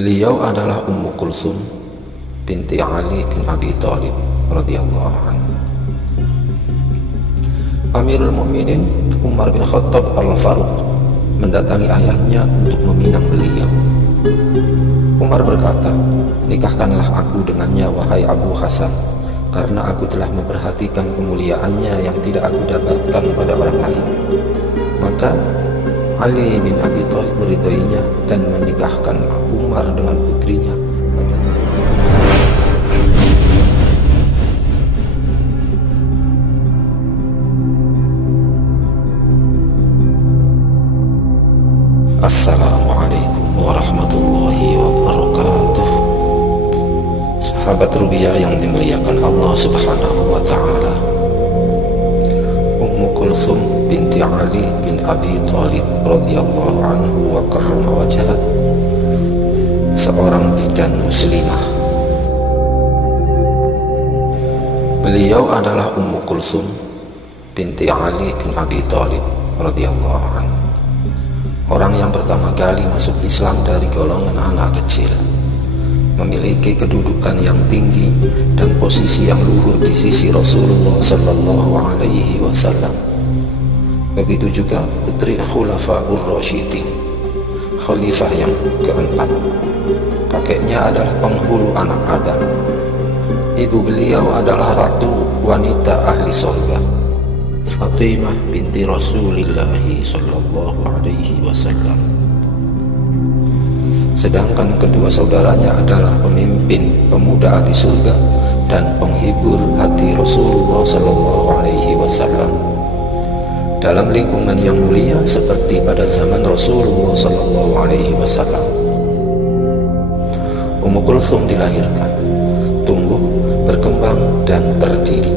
Beliau adalah Ummu Kulsum binti Ali bin Abi Thalib radhiyallahu anhu. Amirul Mukminin Umar bin Khattab Al-Faruq mendatangi ayahnya untuk meminang beliau. Umar berkata, "Nikahkanlah aku dengannya, wahai Abu Hasan, karena aku telah memperhatikan kemuliaannya yang tidak aku dapatkan pada orang lain." Maka Ali bin Abi Thalib meridhoinya dan menikahkan Umar dengan putrinya. Assalamualaikum warahmatullahi wabarakatuh. Sahabat Rubiah yang dimuliakan Allah subhanahu wa ta'ala, Ummu Kulsum binti Ali bin Abi Thalib radhiyallahu anhu wa karrama wajhah, seorang bidan muslimah. Beliau adalah Ummu Kulsum binti Ali bin Abi Thalib radhiyallahu anhu, orang yang pertama kali masuk Islam dari golongan anak kecil, memiliki kedudukan yang tinggi dan posisi yang luhur di sisi Rasulullah Sallallahu Alaihi Wasallam. Begitu juga putri Khulafaur Rasyidin, khalifah yang keempat. Kakeknya adalah penghulu anak Adam. Ibu beliau adalah ratu wanita ahli surga, Fatimah binti Rasulillah Sallallahu Alaihi Wasallam. Sedangkan kedua saudaranya adalah pemimpin pemuda ahli surga dan penghibur hati Rasulullah Sallallahu Alaihi Wasallam. Dalam lingkungan yang mulia seperti pada zaman Rasulullah Sallallahu Alaihi Wasallam, Ummu Kulsum dilahirkan, tumbuh, berkembang dan terdidik.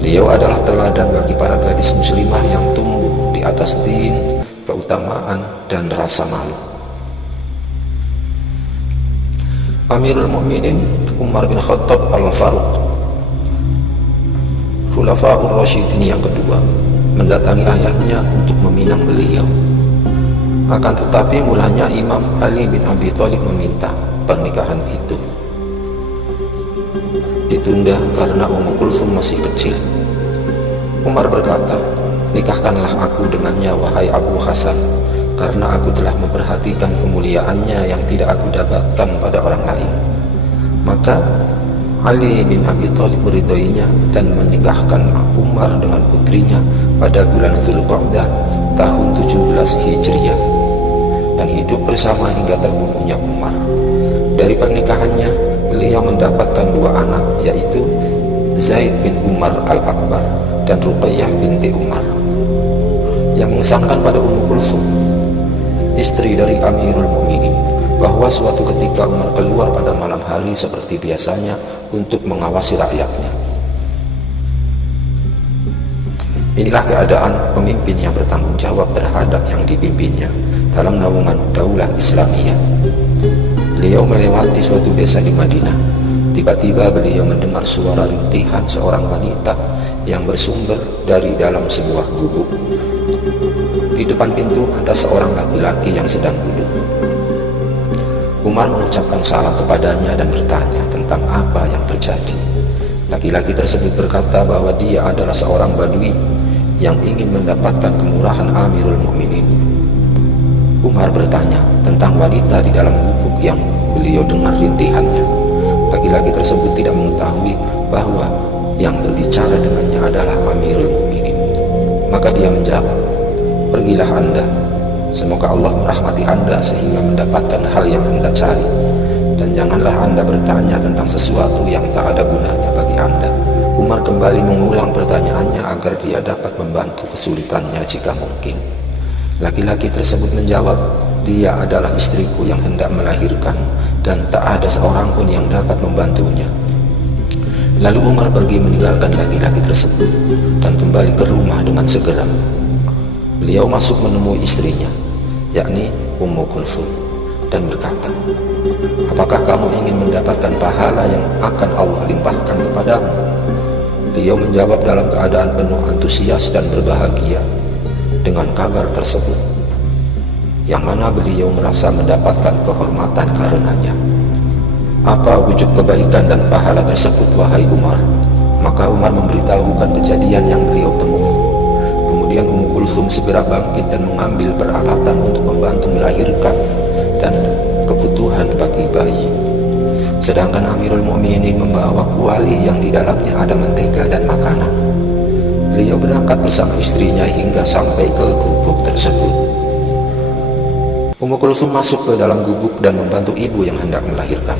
Beliau adalah teladan bagi para gadis muslimah yang tumbuh di atas din, keutamaan, dan rasa malu. Amirul Mukminin Umar bin Khattab Al-Faruq, Khulafaur Rasyidin yang kedua, mendatangi ayahnya untuk meminang beliau. Akan tetapi mulanya Imam Ali bin Abi Thalib meminta pernikahan itu ditunda karena Ummu Kulsum masih kecil. Umar berkata, "Nikahkanlah aku dengannya, wahai Abu Hasan, karena aku telah memperhatikan kemuliaannya yang tidak aku dapatkan pada orang lain." Maka Ali bin Abi Thalib meridhoinya dan menikahkan Umar dengan putrinya pada bulan Dzulqa'dah tahun 17 Hijriah, dan hidup bersama hingga terbunuhnya Umar. Dari pernikahannya beliau mendapatkan dua anak, yaitu Zaid bin Umar Al-Akbar dan Ruqayyah binti Umar. Yang mengesahkan pada Ummu Kulsum, istri dari Amirul Mukminin, bahwa suatu ketika Umar keluar pada malam hari seperti biasanya untuk mengawasi rakyatnya. Inilah keadaan pemimpin yang bertanggung jawab terhadap yang dipimpinnya dalam naungan Daulah Islamiyah. Beliau melewati suatu desa di Madinah. Tiba-tiba beliau mendengar suara rintihan seorang wanita yang bersumber dari dalam sebuah gubuk. Di depan pintu ada seorang laki-laki yang sedang duduk. Umar mengucapkan salam kepadanya dan bertanya tentang apa yang terjadi. Laki-laki tersebut berkata bahwa dia adalah seorang badui yang ingin mendapatkan kemurahan Amirul Mukminin. Umar bertanya tentang wanita di dalam gubuk yang beliau dengar rintihannya. Laki-laki tersebut tidak mengetahui bahwa yang berbicara dengannya adalah Amirul Mukminin. Maka dia menjawab, "Pergilah Anda, semoga Allah merahmati Anda sehingga mendapatkan hal yang Anda cari, dan janganlah Anda bertanya tentang sesuatu yang tak ada gunanya bagi Anda." Umar kembali mengulang pertanyaannya agar dia dapat membantu kesulitannya jika mungkin. Laki-laki tersebut menjawab, "Dia adalah istriku yang hendak melahirkan dan tak ada seorang pun yang dapat membantunya." Lalu Umar pergi meninggalkan laki-laki tersebut dan kembali ke rumah dengan segera. Beliau masuk menemui istrinya, yakni Ummu Kulsum, dan berkata, "Apakah kamu ingin mendapatkan pahala yang akan Allah limpahkan kepadamu?" Beliau menjawab dalam keadaan penuh antusias dan berbahagia dengan kabar tersebut, yang mana beliau merasa mendapatkan kehormatan karenanya. Apa wujud kebaikan dan pahala tersebut, wahai Umar? Maka Umar memberitahukan kejadian yang beliau temui. Kemudian Ummu Kulsum segera bangkit dan mengambil peralatan untuk membantu melahirkan dan kebutuhan bagi bayi. Sedangkan Amirul Mukminin membawa kuali yang di dalamnya ada mentega dan makanan. Beliau berangkat bersama istrinya hingga sampai ke gubuk tersebut. Ummu Kulsum masuk ke dalam gubuk dan membantu ibu yang hendak melahirkan,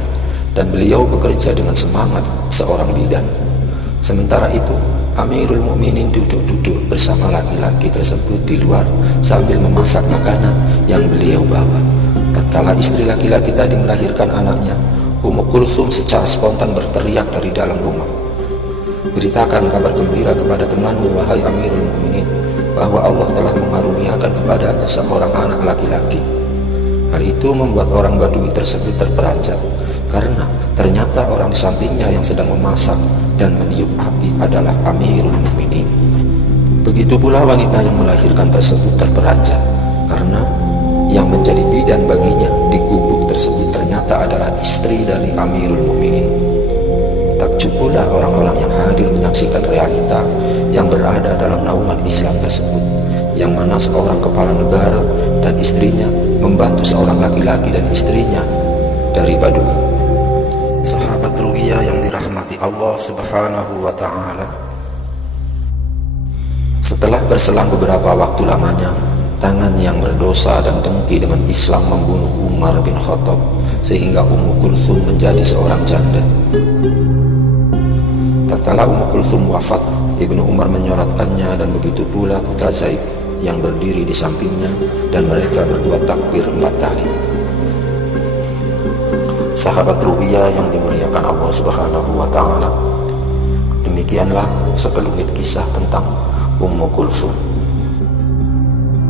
dan beliau bekerja dengan semangat seorang bidan. Sementara itu, Amirul Mukminin duduk-duduk bersama laki-laki tersebut di luar sambil memasak makanan yang beliau bawa. Tatkala istri laki-laki tadi melahirkan anaknya, Ummu Kulsum secara spontan berteriak dari dalam rumah, "Beritakan kabar gembira kepada temanmu, wahai Amirul Mukminin, bahwa Allah telah mengaruniakan kepadanya seorang anak laki-laki." Hal itu membuat orang Badui tersebut terperanjat, karena ternyata orang di sampingnya yang sedang memasak dan meniup api adalah Amirul Mukminin. Begitu pula wanita yang melahirkan tersebut terperanjat, karena yang menjadi bidan baginya di gubuk tersebut ternyata adalah istri dari Amirul Mukminin. Takjub pula orang-orang yang hadir menyaksikan realita yang berada dalam naungan Islam tersebut, yang mana seorang kepala negara dan istrinya membantu seorang laki-laki dan istrinya dari Badui. Sahabat Ruqayyah yang dirahmati Allah Subhanahu wa Ta'ala, setelah berselang beberapa waktu lamanya, tangan yang berdosa dan dengki dengan Islam membunuh Umar bin Khattab, sehingga Ummu Kulsum menjadi seorang janda. Tatkala Ummu Kulsum wafat, Ibnu Umar menyolatkannya, dan begitu pula putra Zaid yang berdiri di sampingnya, dan mereka berdua takbir 4 kali. Sahabat Ruqayyah yang dimuliakan Allah Subhanahu wa Ta'ala, demikianlah sekelumit kisah tentang Ummu Kulsum.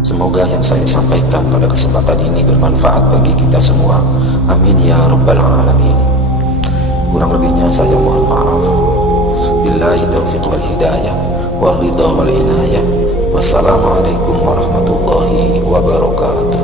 Semoga yang saya sampaikan pada kesempatan ini bermanfaat bagi kita semua. Amin ya rabbal alamin. Kurang lebihnya saya mohon maaf. Billahi taufiq wal hidayah wal ridha wal inayah. Wassalamualaikum warahmatullahi wabarakatuh.